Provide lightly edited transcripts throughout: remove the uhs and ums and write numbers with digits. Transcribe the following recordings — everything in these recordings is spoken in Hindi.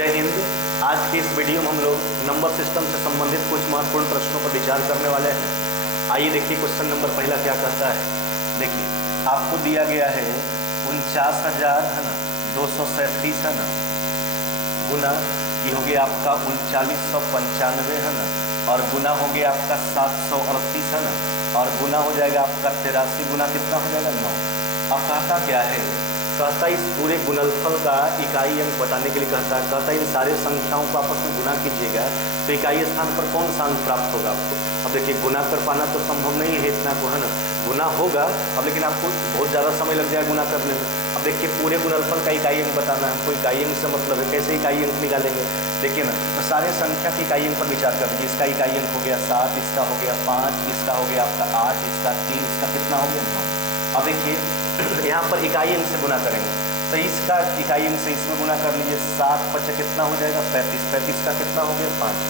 जय हिंद। आज के इस वीडियो में हम लोग नंबर सिस्टम से संबंधित कुछ महत्वपूर्ण प्रश्नों पर विचार करने वाले हैं। आइए देखिए क्वेश्चन नंबर पहला क्या कहता है। देखिए आपको दिया गया है 49,000 है ना 237 है ना गुना ये हो गया आपका 3995 है ना और गुना हो गया आपका 738 है ना और गुना हो जाएगा आपका 83 गुना कितना हो जाएगा 9। अब कहता क्या है, कहता इस पूरे गुणनफल का इकाई अंक बताने के लिए कहता है इन सारे संख्याओं को आपस में गुना कीजिएगा तो इकाई स्थान पर कौन सा अंक प्राप्त होगा आपको। अब देखिए गुना कर पाना तो संभव नहीं है इतना को, है ना, गुना होगा अब लेकिन आपको बहुत ज़्यादा समय लग जाएगा गुना करने में। अब देखिए पूरे गुणनफल का इकाई अंक बताना है हमको, इकाई अंक से मतलब है कैसे इकाई अंक निकालेंगे। देखिए ना तो सारे संख्या के इकाई अंक पर विचार कर लीजिए। इसका इकाई अंक हो गया 7, इसका हो गया 5, इसका हो गया आपका 8, इसका 3, इसका कितना हो गया 9। अब देखिए यहाँ पर इकाई अंक से गुना करेंगे तो इसका इकाई अंक से इसमें गुना कर लीजिए। 7 5 कितना हो जाएगा 35, 35 का कितना हो गया 5।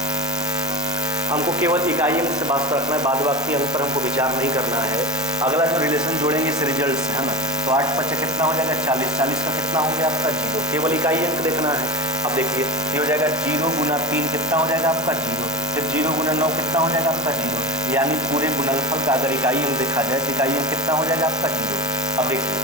हमको केवल इकाई अंक से बात रखना है, बाद बाकी अंक पर हमको विचार नहीं करना है। अगला जो रिलेशन जोड़ेंगे इस रिजल्ट से, है ना, तो 8 5 कितना हो जाएगा 40, 40 का कितना हो गया आपका 0। केवल इकाई अंक देखना है। अब देखिए ये हो जाएगा 0 गुना 3 कितना हो जाएगा आपका 0, फिर 0 गुना 9 कितना हो जाएगा आपका 0, यानी पूरे गुणनफल का अगर इकाई अंक देखा जाए तो इकाई अंक कितना हो जाएगा आपका 0। अब देखिए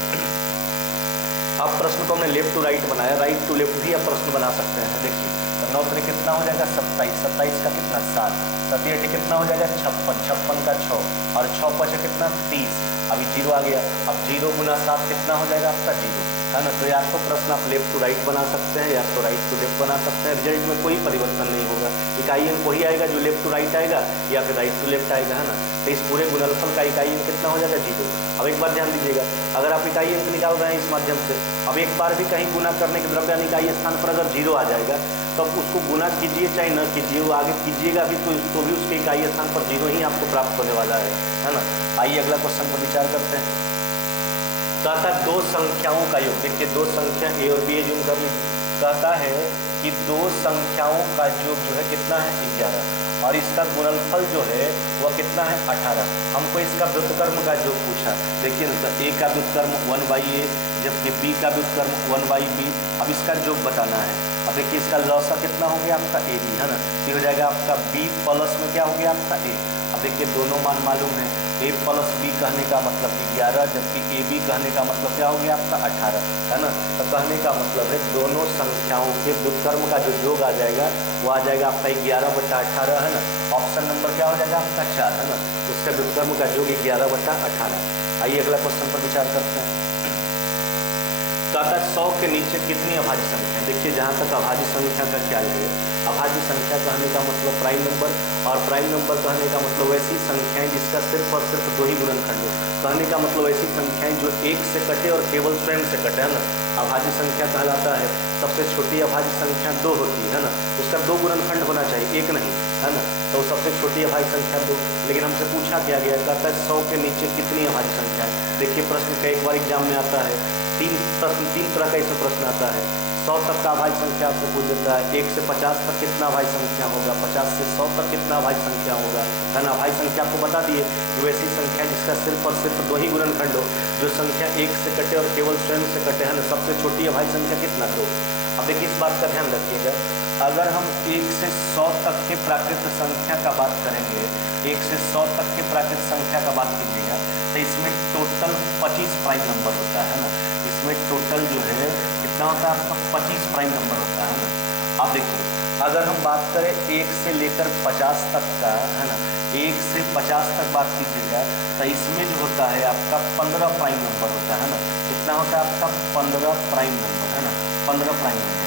अब प्रश्न को हमने लेफ्ट टू राइट बनाया, राइट टू लेफ्ट भी आप प्रश्न बना सकते हैं। देखिए तो 9 3 कितना हो जाएगा 27, 27 का कितना 7, 7 8 कितना हो जाएगा 56, 56 का 6 और 6 5 कितना 30। अभी 0 आ गया। अब 0 गुना 7 कितना हो जाएगा आपका 0, है ना। तो या तो प्रश्न आप लेफ्ट टू राइट बना सकते हैं या तो राइट टू लेफ्ट बना सकते हैं। रिजल्ट में कोई परिवर्तन नहीं होगा, इकाई अंक वही आएगा जो लेफ्ट टू राइट आएगा या फिर राइट टू लेफ्ट आएगा, है ना। तो इस पूरे गुणनफल का इकाई अंक कितना हो जाएगा 0। अब एक बार ध्यान दीजिएगा, अगर आप इकाई अंक निकाल रहे हैं इस माध्यम से, अब एक बार भी कहीं गुना करने के द्रव्यांक इकाई स्थान पर अगर 0 आ जाएगा तो अब उसको गुना कीजिए चाहे न कीजिए, वो आगे कीजिएगा भी तो भी उसके इकाई स्थान पर 0 ही आपको प्राप्त होने वाला है ना। आइए अगला क्वेश्चन पर विचार करते हैं। कहता है दो संख्याओं का योग। देखिए दो संख्या ए और बी योग कर लीजिए। कहता है कि दो संख्याओं का योग जो है कितना है 11 और इसका गुणनफल जो है वह कितना है 18। हमको इसका व्युत्क्रम का योग पूछा। देखिए ना ए का व्युत्क्रम 1/a जबकि बी का व्युत्क्रम 1/b। अब इसका योग बताना है। अब देखिए इसका लौसा कितना हो गया आपका ए बी, है ना। ये हो जाएगा आपका बी प्लस में क्या हो गया आपका ए। अब देखिए दोनों मान मालूम है, a प्लस बी कहने का मतलब 11 जबकि ए बी कहने का मतलब क्या हो गया आपका 18, है ना। तो कहने का मतलब है दोनों संख्याओं के व्युत्क्रम का जो योग आ जाएगा वो आ जाएगा आपका 11/18, है ना। ऑप्शन नंबर क्या हो जाएगा आपका 4, है ना। उसका व्युत्क्रम का योग 11/18। आइए अगला क्वेश्चन पर विचार करते हैं। कहता 100 के नीचे कितनी अभाज्य संख्या। देखिए जहाँ तक अभाज्य संख्या का ख्याल है, अभाज्य संख्या कहने का मतलब प्राइम नंबर और प्राइम नंबर कहने का मतलब ऐसी संख्याएं जिसका सिर्फ और सिर्फ 2 ही गुणनखंड हो। कहने का मतलब ऐसी संख्याएं जो 1 से कटे और केवल स्वयं से कटे, है ना, अभाज्य संख्या कहलाता है। सबसे छोटी अभाज्य संख्या 2 होती है ना, उसका 2 गुणनखंड होना चाहिए, 1 नहीं, है ना। तो सबसे छोटी अभाज्य संख्या 2। लेकिन हमसे पूछा क्या गया, कहता है 100 के नीचे कितनी अभाज्य संख्या है। देखिए प्रश्न का एक बार एग्जाम में आता है, तीन तरह का इसमें प्रश्न आता है। 100 तक का अभाज्य संख्या आपको पूछ देता है, 1 से 50 तक कितना अभाज्य संख्या होगा, 50 से 100 तक कितना अभाज्य संख्या होगा, है ना। अभाज्य संख्या आपको बता दिए जो ऐसी संख्या जिसका सिर्फ और सिर्फ 2 ही गुणनखंड हो, जो संख्या 1 से कटे और केवल स्वयं से कटे, है ना। सबसे छोटी अभाज्य संख्या कितना 2। अब देखिए इस बात का ध्यान रखिएगा, अगर हम 1 से 100 तक के प्राकृत संख्या का बात करेंगे, 1 से 100 तक के प्राकृत संख्या का बात कीजिएगा तो इसमें टोटल 25 प्राइम नंबर होता है ना। इसमें टोटल जो है कितना होता है आपका 25 प्राइम नंबर होता है ना। अब देखिए अगर हम बात करें 1 से लेकर 50 तक का, है ना, 1 से 50 तक बात कीजिएगा तो इसमें जो होता है आपका 15 प्राइम नंबर होता है ना। कितना होता है आपका 15 प्राइम नंबर, है ना, 15 प्राइम नंबर।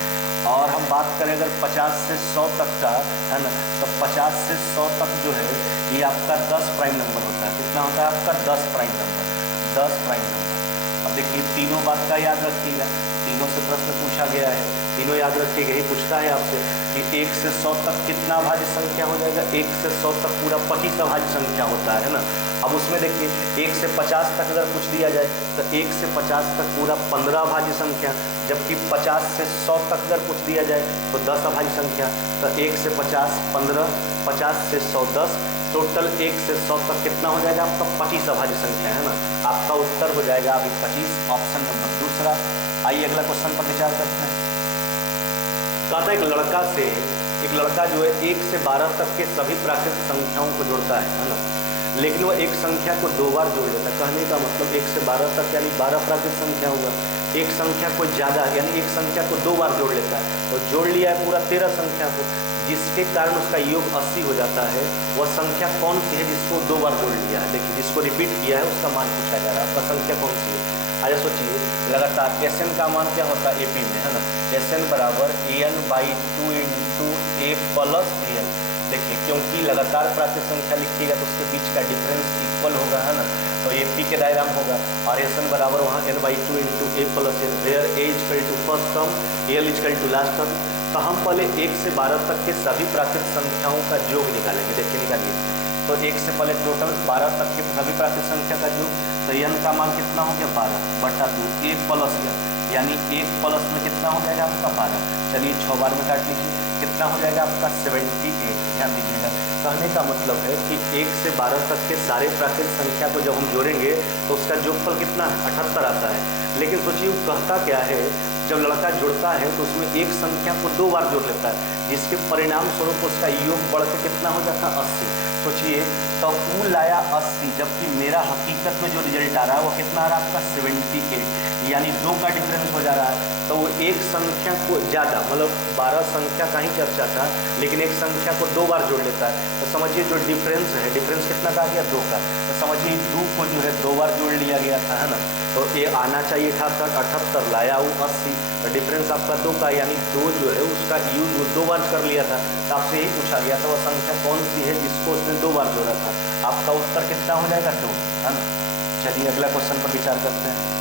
और हम बात करें अगर 50 से 100 तक का, है ना, तो 50 से 100 तक जो है ये आपका 10 प्राइम नंबर होता है। कितना होता है आपका 10 प्राइम नंबर, 10 प्राइम नंबर। अब देखिए तीनों बात का याद रखिएगा, तीनों से प्रश्न पूछा गया है, तीनों याद रखिएगा। यही पूछता है आपसे कि 1 से 100 तक कितना अभाज्य संख्या हो जाएगा। 1 से 100 तक पूरा 25 अभाज्य संख्या होता है ना। अब उसमें देखिए 1 से 50 तक अगर कुछ दिया जाए तो 1 से 50 तक पूरा 15 अभाज्य संख्या, जबकि 50 से 100 तक अगर कुछ दिया जाए तो 10 अभाज्य संख्या। तो 1 से 50 15, 50 से 100 10, टोटल 1 से 100 तक कितना हो जाएगा आपका 25 अभाज्य संख्या, है ना। आपका उत्तर हो जाएगा अभी 25, ऑप्शन नंबर दूसरा। आइए अगला क्वेश्चन पर विचार करते हैं। कहता है एक लड़का जो है 1 से 12 तक के सभी प्राकृतिक संख्याओं को जोड़ता है ना, लेकिन वो एक संख्या को 2 बार जोड़ देता है। कहने का मतलब 1 से 12 तक यानी 12 प्राकृतिक संख्या होगा, एक संख्या को ज़्यादा यानी एक संख्या को 2 बार जोड़ लेता है, तो जोड़ लिया है पूरा 13 संख्या को, जिसके कारण उसका योग 80 हो जाता है। वह संख्या कौन सी है जिसको 2 बार जोड़ लिया है? देखिए, जिसको रिपीट किया है उसका मान पूछा जा रहा है, आपका संख्या कौन सी है? आइए सोचिए, लगातार Sn का मान क्या होता है AP में, है ना, Sn बराबर an/2 × a प्लस an। देखिए, क्योंकि लगातार प्राकृतिक संख्या लिखिएगा तो उसके बीच का डिफरेंस इक्वल होगा, है ना, तो ये P के दायरा में होगा, और Sn बराबर वहाँ n/2 × a plus n, where a = first term, l = last term. तो हम पहले 1 से 12 तक के सभी प्राकृतिक संख्याओं का योग निकालेंगे। देखिए, निकालिए, तो 1 से पहले टोटल 12 तक के सभी प्राकृतिक संख्या का योग, तो n का मान कितना हो गया 12/2 a प्लस n, यानी 1 प्लस में कितना हो जाएगा आपका 12। चलिए 6 बार में काट लीजिए, कितना हो जाएगा आपका 78। ध्यान दीजिएगा, कहने का मतलब है कि 1 से 12 तक के सारे प्राकृतिक संख्या को जब हम जोड़ेंगे तो उसका योगफल कितना 78 आता है। लेकिन सोचिए, वो कहता क्या है, जब लड़का जुड़ता है तो उसमें एक संख्या को 2 बार जोड़ लेता है, जिसके परिणाम स्वरूप उसका योग बढ़ के कितना हो जाता है 80। सोचिए, तो वो लाया 80, जबकि मेरा हकीकत में जो रिजल्ट आ रहा है वो कितना आ रहा है आपका 78, यानी 2 का डिफरेंस हो जा रहा है। तो वो एक संख्या को ज़्यादा, मतलब 12 संख्या का ही चर्चा था, लेकिन एक संख्या को 2 बार जोड़ लेता है। तो समझिए, जो डिफरेंस है, डिफरेंस कितना का आ गया 2 का, तो समझिए 2 को जो है 2 बार जोड़ लिया गया था, है ना, तो ये आना चाहिए था 78, लाया वो 80, तो डिफरेंस आपका 2 का, यानी 2 जो है उसका यूज 2 बार कर लिया था। तो आपसे यही पूछा गया था वह संख्या कौन सी है जिसको उसने 2 बार जोड़ा था। आपका उत्तर कितना हो जाएगा 2, है ना। चलिए अगला क्वेश्चन पर विचार करते हैं।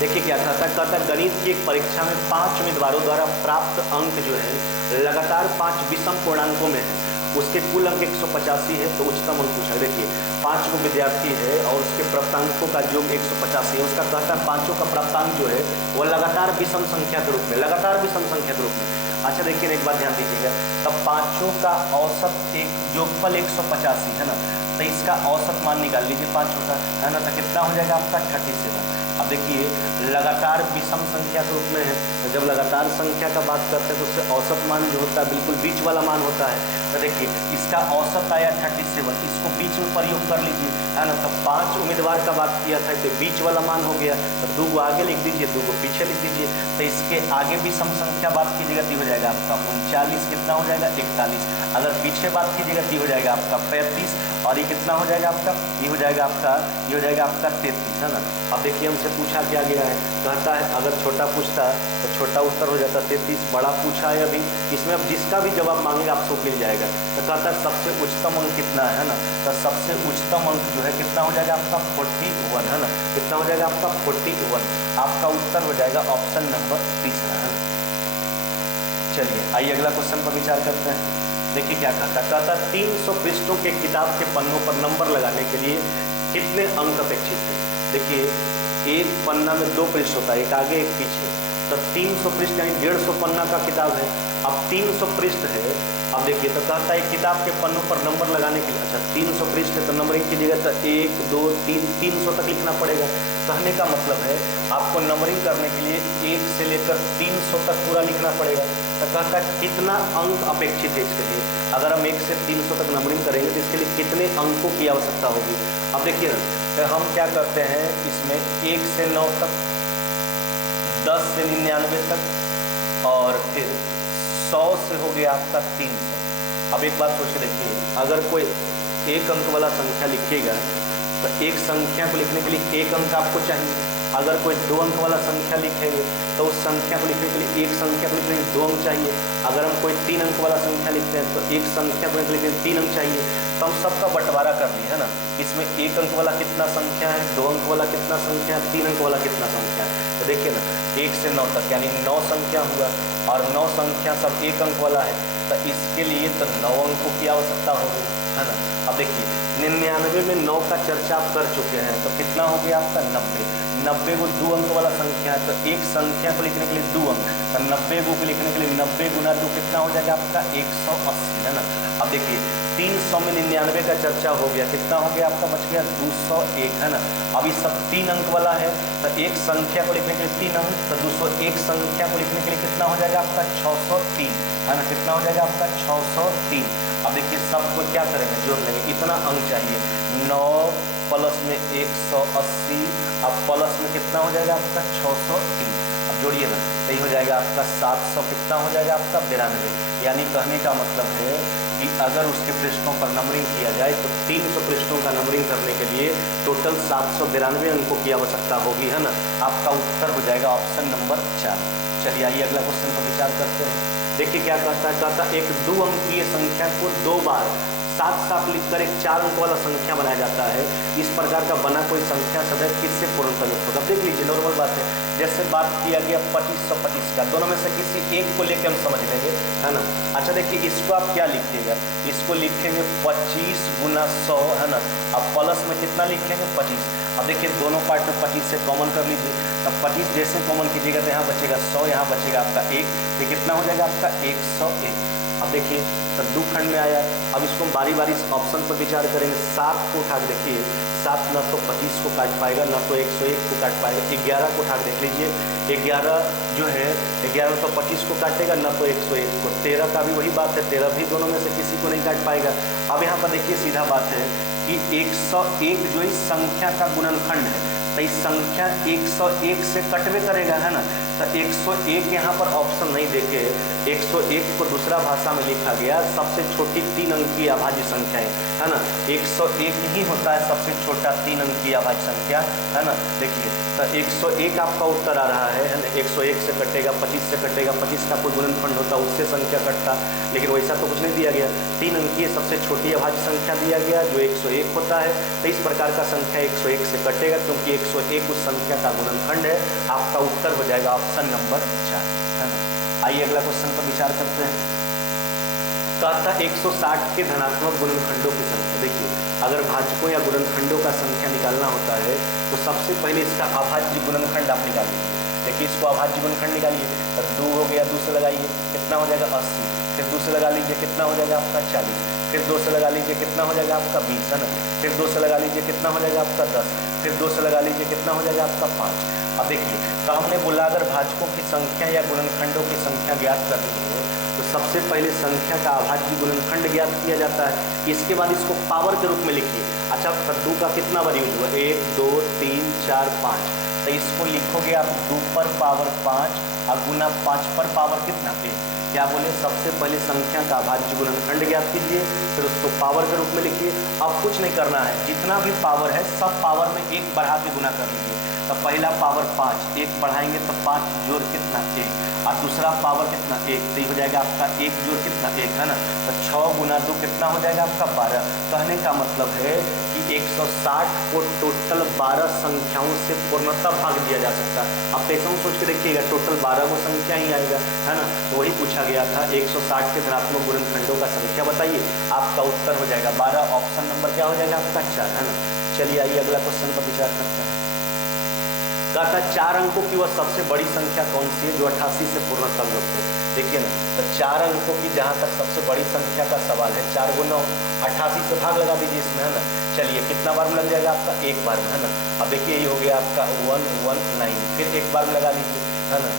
देखिए क्या कहता है, गणित की एक परीक्षा में 5 उम्मीदवारों द्वारा प्राप्त अंक जो है लगातार 5 विषम पूर्णांकों में है, उसके कुल अंक 185 है, तो उच्चतम अंक पूछा। देखिए, 5 को विद्यार्थी है और उसके प्राप्तांकों का योग 185 है, उसका कहता है पाँचों का प्राप्तांक जो है वह लगातार विषम संख्या के रूप में, लगातार विषम संख्या के रूप में। अच्छा देखिए, एक बात ध्यान दीजिएगा, तब पाँचों का औसत एक योगफल 185 है ना, तो इसका औसत मान निकाल लीजिए पाँचों का, है ना, तो कितना हो जाएगा आपका 37। अब देखिए, लगातार विषम संख्या के रूप में है, तो जब लगातार संख्या का बात करते हैं तो उससे औसत मान जो होता है बिल्कुल बीच वाला मान होता है। तो देखिए, इसका औसत आया 37, इसको बीच में प्रयोग कर लीजिए, है ना, तो 5 उम्मीदवार का बात किया था, तो बीच वाला मान हो गया, तो 2 को आगे लिख दीजिए, 2 को पीछे लिख दीजिए, तो इसके आगे विषम संख्या बात कीजिएगा तो हो जाएगा आपका 39, कितना हो जाएगा 41, अगर पीछे बात कीजिएगा तो हो जाएगा आपका 35, और ये कितना हो जाएगा आपका, ये हो जाएगा आपका 33, है ना। अब देखिए, हमसे पूछा क्या गया है, कहता है अगर छोटा पूछता तो छोटा उत्तर हो जाता 33, बड़ा पूछा है अभी, इसमें अब जिसका भी जवाब मांगेगा आपको मिल जाएगा। तो कहता है सबसे उच्चतम अंक कितना है ना, तो सबसे उच्चतम अंक जो है कितना हो जाएगा आपका 41, है ना, कितना हो जाएगा आपका 41, आपका उत्तर हो जाएगा ऑप्शन नंबर 30 है। चलिए आइए अगला क्वेश्चन पर विचार करते हैं। देखिए क्या कहता है 300 पृष्ठों के किताब के पन्नों पर नंबर लगाने के लिए कितने अंक अपेक्षित है। देखिए, एक पन्ना में 2 पृष्ठ होता है, एक आगे एक पीछे, तो 300 पृष्ठ यानी 150 पन्ना का किताब है। अब 300 पृष्ठ है, अब देखिए तो कहता है किताब के पन्नों पर नंबर लगाने के लिए, अच्छा 300 पृष्ठ है तो नंबरिंग कीजिएगा तो 1 2 3 300 तक लिखना पड़ेगा। कहने का मतलब है आपको नंबरिंग करने के लिए 1 से लेकर 300 तक पूरा लिखना पड़ेगा। तो कहता है कितना अंक अपेक्षित है इसके लिए, अगर हम 1 से 300 तक नंबरिंग करेंगे तो इसके लिए कितने अंकों की आवश्यकता होगी। अब देखिए ना, तो हम क्या करते हैं इसमें 1 से 9 तक, 10 से 99 तक, और फिर 100 से हो गया आपका 300। अब एक बात सोच के देखिए, अगर कोई 1 अंक वाला संख्या लिखिएगा तो एक संख्या को लिखने के लिए 1 अंक आपको चाहिए। अगर कोई 2 अंक वाला संख्या लिखेंगे तो उस संख्या को लिखने के लिए एक संख्या को लिखने के लिए 2 अंक चाहिए। अगर हम कोई 3 अंक वाला संख्या लिखते हैं तो एक संख्या को लिखने के लिए 3 अंक चाहिए। तो हम सबका बंटवारा कर लिए, है ना, इसमें 1 अंक वाला कितना संख्या है, 2 अंक वाला कितना संख्या है, 3 अंक वाला कितना संख्या है। तो देखिए ना, 1 से 9 तक यानी 9 संख्या हुआ, और 9 संख्या सब 1 अंक वाला है, तो इसके लिए तो 9 अंकों की आवश्यकता होगी, है ना। अब देखिए 99 में 9 का चर्चा आप कर चुके हैं, तो कितना हो गया आपका 90। 90 को 2 अंक वाला संख्या है, तो एक संख्या को लिखने के लिए 2 अंक, तो 90 को लिखने के लिए 90 गुना 2 कितना हो जाएगा आपका 180, है ना। अब देखिए 300 में 99 का चर्चा हो गया, कितना हो गया आपका बच गया 201, है ना। अब ये सब 3 अंक वाला है, तो एक संख्या को लिखने के लिए 3 अंक, तो 201 संख्या को लिखने के लिए कितना हो जाएगा आपका 603, है ना। कितना हो जाएगा आपका 603। अब देखिए सबको क्या करेंगे, जोड़ लेंगे, इतना अंक चाहिए, 9 प्लस में 180, अब प्लस में कितना हो जाएगा आपका 603, अब जोड़िए ना, यही हो जाएगा आपका 700, कितना हो जाएगा आपका 92। यानी कहने का मतलब है कि अगर उसके पृष्ठों पर नंबरिंग किया जाए तो 300 पृष्ठों का नंबरिंग करने के लिए टोटल 792 अंकों की आवश्यकता होगी, है ना। आपका उत्तर हो जाएगा ऑप्शन नंबर 4। चलिए आइए अगला क्वेश्चन पर विचार करते हैं। देखिए क्या कहता है, एक 2 अंकीय संख्या को 2 बार साथ साथ लिखकर एक 4 अंक वाला संख्या बनाया जाता है। इस प्रकार का बना कोई संख्या सदैव किससे पूर्णतः युक्त होगा। देख लीजिए नॉर्मल बात है, जैसे बात किया गया 2525 का, दोनों में से किसी एक को लेकर हम समझ लेंगे, है ना। अच्छा देखिए इसको आप क्या लिखिएगा, इसको लिखेंगे 25 गुना 100, है ना। अब प्लस में कितना लिखेंगे 25। अब देखिए दोनों पार्ट में 25 से कॉमन कर लीजिए, तब 25 जैसे कॉमन कीजिएगा तो यहाँ बचेगा 100, यहाँ बचेगा आपका 1, ये कितना हो जाएगा आपका 101। अब देखिए तो 2 खंड में आया, अब इसको हम बारी बारी ऑप्शन पर विचार करेंगे। 7 को उठा के देखिए, 7 न तो 25 को काट पाएगा, न तो 101 को काट पाएगा। 11 को उठा के देख लीजिए, 11 जो है 11 तो 25 को काटेगा, न तो 101 को। 13 का भी वही बात है, 13 भी दोनों में से किसी को नहीं काट पाएगा। अब यहाँ पर देखिए सीधा बात है कि 101 जो इस संख्या का गुणनखंड है, तो इस संख्या 101 से कटवे करेगा, है ना। तो 101 यहाँ पर ऑप्शन नहीं देके 101 को दूसरा भाषा में लिखा गया सबसे छोटी 3 अंक की अभाज्य संख्या है ना। 101 ही होता है सबसे छोटा 3 अंक की अभाज्य संख्या, है ना। देखिए तो 101 आपका उत्तर आ रहा है ना। 101 से कटेगा, 25 से कटेगा, 25 का कोई गुणनखंड होता उससे संख्या कटता, लेकिन वैसा तो कुछ नहीं दिया गया। 3 अंकीय सबसे छोटी अभाज्य संख्या दिया गया जो 101 होता है। तो इस प्रकार का संख्या 101 से कटेगा क्योंकि 101 उस संख्या का गुणनखंड है। आपका उत्तर हो जाएगा ऑप्शन नंबर 4, है ना। आइए अगला क्वेश्चन पर विचार करते हैं। कहता 160 के धनात्मक गुणनखंडों की संख्या। देखिए अगर भाजकों या गुणनखंडों का संख्या निकालना होता है तो सबसे पहले इसका अभाज्य गुणनखंड आप निकाल लीजिए। देखिए इसको अभाज्य गुणनखंड निकालिए, तो 2 हो गया, 2 से लगाइए कितना हो जाएगा 80, फिर 2 से लगा लीजिए कितना हो जाएगा आपका 40, फिर 2 से लगा लीजिए कितना हो जाएगा आपका 20, है ना। फिर 2 से लगा लीजिए कितना हो जाएगा आपका 10, फिर 2 से लगा लीजिए कितना हो जाएगा आपका 5। अब देखिए तो हमने बोला अगर भाजकों की संख्या या गुणनखंडों की संख्या ज्ञात करनी है तो सबसे पहले संख्या का अभाज्य गुणनखंड ज्ञात किया जाता है। इसके बाद इसको पावर के रूप में लिखिए। अच्छा 2 का कितना बार यूज हुआ, 1 2 3 4 5, तो इसको लिखोगे आप 2 पर पावर 5 और गुना 5 पर पावर कितना 1। क्या बोले, सबसे पहले संख्या का अभाज्य गुणनखंड ज्ञात कीजिए, फिर उसको पावर के रूप में लिखिए। अब कुछ नहीं करना है, जितना भी पावर है सब पावर में 1 बढ़ा के गुना कर लीजिए। तो पहला पावर 5, 1 बढ़ाएंगे तो 5 जोड़ कितना 1, और दूसरा पावर कितना 1, तो हो जाएगा आपका 1 जोड़ कितना 1, है ना। तो 6 गुना 2 कितना हो जाएगा आपका 12। कहने का मतलब है कि 160 को टोटल 12 संख्याओं से पूर्णतः भाग दिया जा सकता है। आप कैसे सोच के देखिएगा, टोटल 12 को संख्या ही आएगा, है ना। तो वही पूछा गया था 160 के धनात्मक गुणनखंडों का संख्या बताइए। आपका उत्तर हो जाएगा 12, ऑप्शन नंबर क्या हो जाएगा आपका 4, है ना। चलिए आइए अगला क्वेश्चन पर विचार करते हैं। कहता 4 अंकों की वह सबसे बड़ी संख्या कौन सी है जो 88 से पूर्णतः युक्त है। देखिए ना, तो 4 अंकों की जहाँ तक सबसे बड़ी संख्या का सवाल है, 4 × 9 88 से भाग लगा दीजिए इसमें, है ना। चलिए कितना बार में लग जाएगा आपका, 1 बार में, है ना। अब देखिए ये हो गया आपका 119, फिर 1 बार में लगा लीजिए, है ना।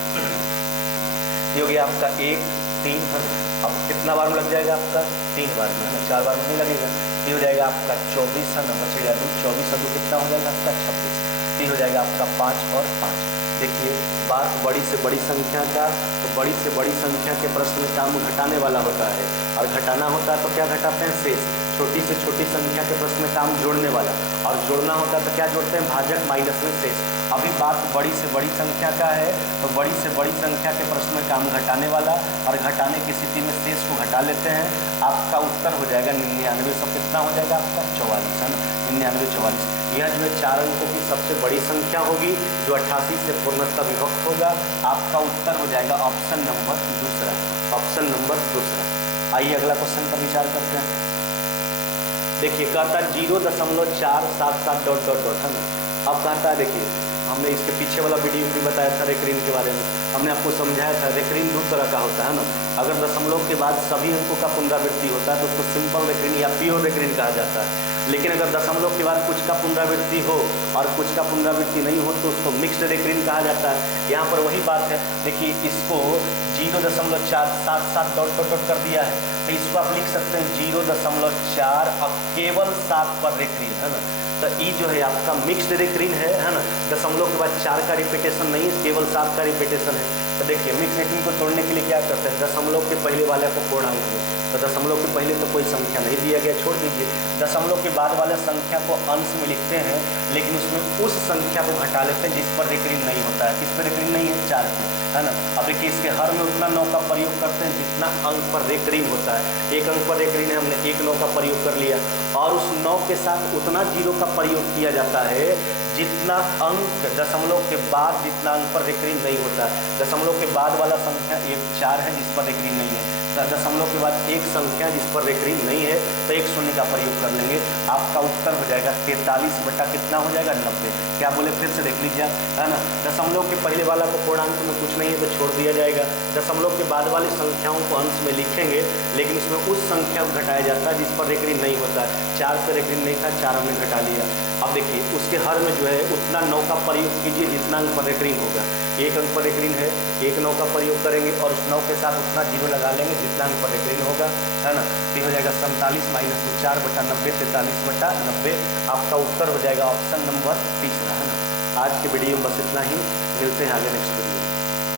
ये हो गया आपका 1 3, है ना। अब कितना बार में लग जाएगा आपका 3 बार में, है ना। 4 बार में नहीं लगेगा। ये हो जाएगा आपका 24, है ना, बचेगा 2, 24 और 2 कितना हो जाएगा आपका 26। ये हो जाएगा आपका 5 और 5। देखिए बात बड़ी से बड़ी संख्या का, तो बड़ी से बड़ी संख्या के प्रश्न में काम घटाने वाला होता है, और घटाना होता है तो क्या घटाते हैं, शेष। छोटी से छोटी संख्या के प्रश्न में काम जोड़ने वाला, और जोड़ना होता है तो क्या जोड़ते हैं, भाजक माइनस में शेष। अभी बात बड़ी से बड़ी संख्या का है, तो बड़ी से बड़ी संख्या के प्रश्न में काम घटाने वाला, और घटाने की स्थिति में शेष को घटा लेते हैं। आपका उत्तर हो जाएगा 99, सब कितना हो जाएगा आपका 44, है ना। 99 44, यह जो है 4 अंकों की सबसे बड़ी संख्या होगी जो 88 से पूर्णतः विभक्त होगा। आपका उत्तर हो जाएगा ऑप्शन नंबर 2, ऑप्शन नंबर 2। आइए अगला क्वेश्चन पर विचार करते हैं। देखिए कहता 0.477 ... है ना। अब कहता है देखिए हम हमने इसके पीछे वाला वीडियो भी बताया था रेक्रीन के बारे में। हमने आपको समझाया था रेक्रीन दो तरह का होता है ना। अगर दशमलव के बाद सभी अंकों का पुनरावृत्ति होता है तो उसको सिंपल रेक्रीन या प्योर रेक्रीन कहा जाता है। लेकिन अगर दशमलव के बाद कुछ का पुनरावृत्ति हो और कुछ का पुनरावृत्ति नहीं हो तो उसको मिक्स्ड रेक्रीन कहा जाता है। यहाँ पर वही बात है, देखिए इसको 0.477 डॉट डॉट डॉट कर दिया है, तो इसको आप लिख सकते हैं 0.4 अब केवल 7 पर रेक्रीन, है ना। तो ई जो है आपका मिक्स्ड रेक्रीन है ना। दशमलव के बाद 4 का रिपीटेशन नहीं है, केवल 7 का रिपीटेशन है। तो देखिए मिक्स रेक्रीन को तोड़ने के लिए क्या करते हैं, दशमलव के पहले वाले को पूर्णांक में, तो दशमलव के पहले तो कोई संख्या नहीं दिया गया, छोड़ दीजिए। दशमलव के बाद वाले संख्या को अंश में लिखते हैं, लेकिन उसमें उस संख्या को घटा लेते हैं जिस पर रेक्रीन नहीं होता है। किस पर रेक्रीन नहीं है, 4 पे, है ना। अब देखिए इसके हर में उतना 9 का प्रयोग करते हैं जितना अंक पर रेक्रीन होता है। एक अंक पर रेक्रीन है, हमने 1 9 का प्रयोग कर लिया, और उस 9 के साथ उतना 0 का प्रयोग किया जाता है जितना अंक दशमलव के बाद जितना अंक पर रेक्रीन नहीं होता है। दशमलव के बाद वाला संख्या 1 4 है जिस पर रेक्रीन नहीं है, तो दशमलव के बाद एक संख्या जिस पर रेक्रीन नहीं है तो एक शून्य का प्रयोग कर लेंगे। आपका उत्तर हो जाएगा 43 बटा कितना हो जाएगा, 90। क्या बोले फिर से देख लीजिए, है ना। दशमलव के पहले वाला को पूर्णांक में कुछ नहीं है तो छोड़ दिया जाएगा। दशमलव के बाद वाली संख्याओं को अंश में लिखेंगे, लेकिन इसमें उस संख्या को घटाया जाता है जिस पर रेक्रीन नहीं होता है। 4 से रेक्रीन नहीं था, 4 हमने घटा लिया। अब देखिए उसके हर में जो है उतना 9 का प्रयोग कीजिए जितना अंक पर रेक्रीन होगा। एक अंक पर रेक्रीन है, 1 9 का प्रयोग करेंगे और उस 9 के साथ उतना 0 लगा लेंगे जितना अंक पर रेक्रीन होगा, है ना। ये हो जाएगा 47 माइनस 4 बटा 90, 43 बटा 90। आपका उत्तर हो जाएगा ऑप्शन नंबर तीसरा, है ना। आज के वीडियो में बस इतना ही, मिलते हैं आगे नेक्स्ट वीडियो।